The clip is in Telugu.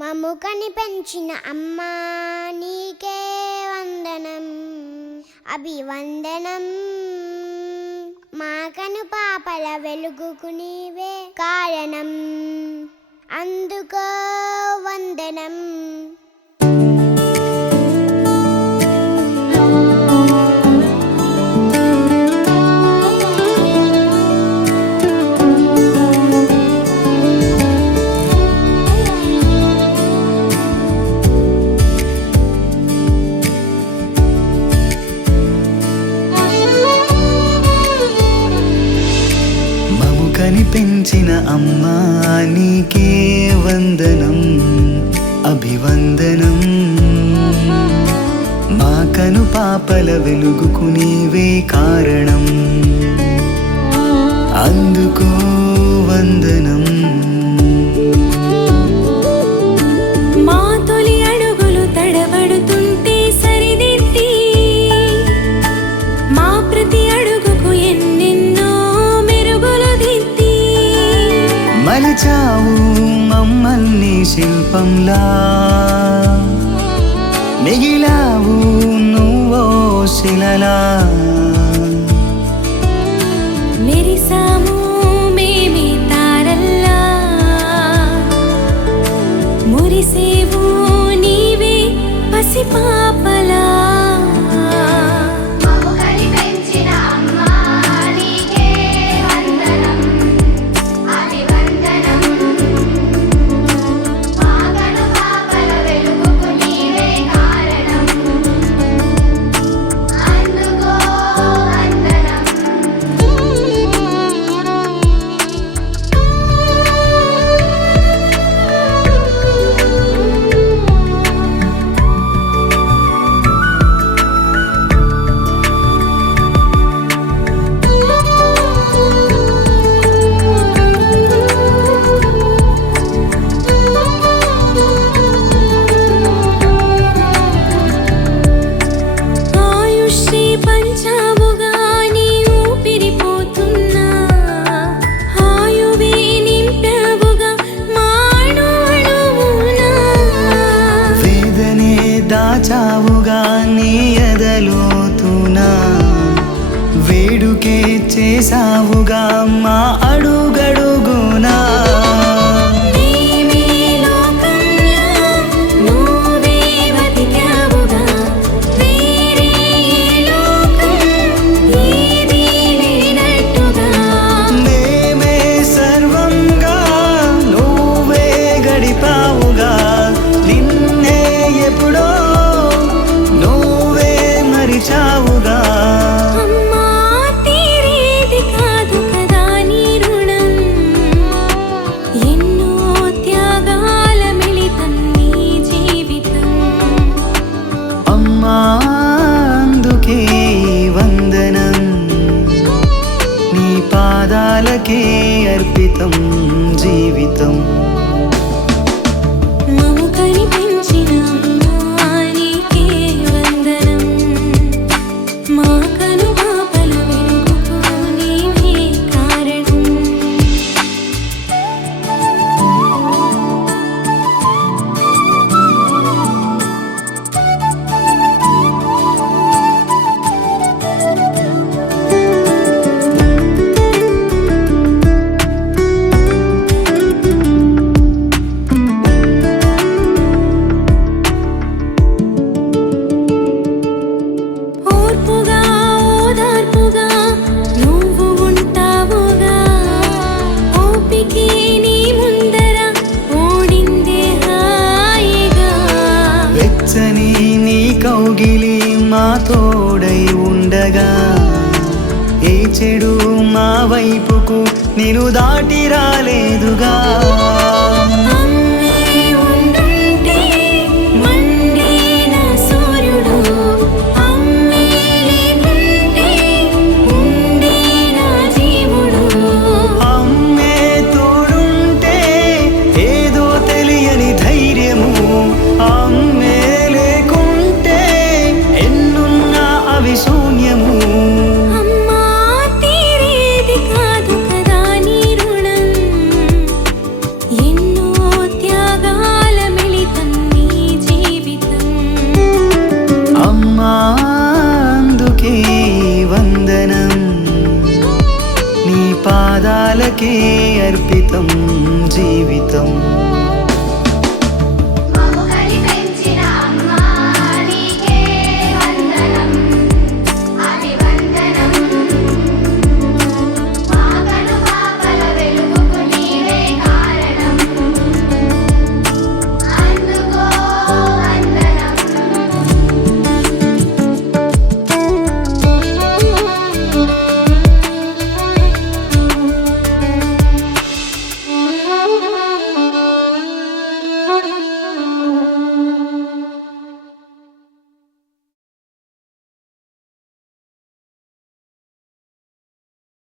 మమ్ము కని పెంచిన అమ్మా నీకే వందనం అభివందనం. మా కను పాపల వెలుగుకు నీవే కారణం, అందుకో వందనం. పెంచిన అమ్మా నీకే వందనం అభివందనం. మా కను పాపల వెలుగుకు నీవే కారణం, అందుకో వందనం. మా తొలి అడుగులు తడబడుతుంటే సరిదిద్ది, మా ప్రతి అడుగుకు ఎన్నెన్నో మెరుగులు దిద్ది. మలిచావు మమ్మల్ని శిల్పంలా, మిగిలావు నువ్వో శిలలా. మెరిసాము మేమే తారల్లా, మురిసేవు నీవే పసిపాపలా. దాచావుగా నీ ఎదలోతునా, వేడుకే చేసావుగా మా అడుగడుగునా. మేమే సర్వంగా నువ్వే గడిపావుగా, నిన్నే ఎప్పుడో చావుగా. అమ్మా తీరేది కాదు కదా నీ రుణం, ఎన్నో త్యాగాల మిళితం నీ జీవితం. అమ్మా అందుకే వందనం, నీ పాదాలకే అర్పితం జీవితం. మమ్ము కని పెంచిన అమ్మా నీకే వందనం, మా కను పాపల వెలుగుకు నీవే కారణం. ఓర్పుగా ఓదార్పుగా నువ్వు ఉంటావుగా, ఓపికే నీ ముందర ఓడిందే హాయిగా. వెచ్చని నీ కౌగిలి మా తోడై ఉండగా, ఏ చెడు మా వైపుకు నిన్ను దాటి రాలేదుగా. అమ్మా తీరేది కాదు కదా నీ రుణం, నీకే అర్పితం.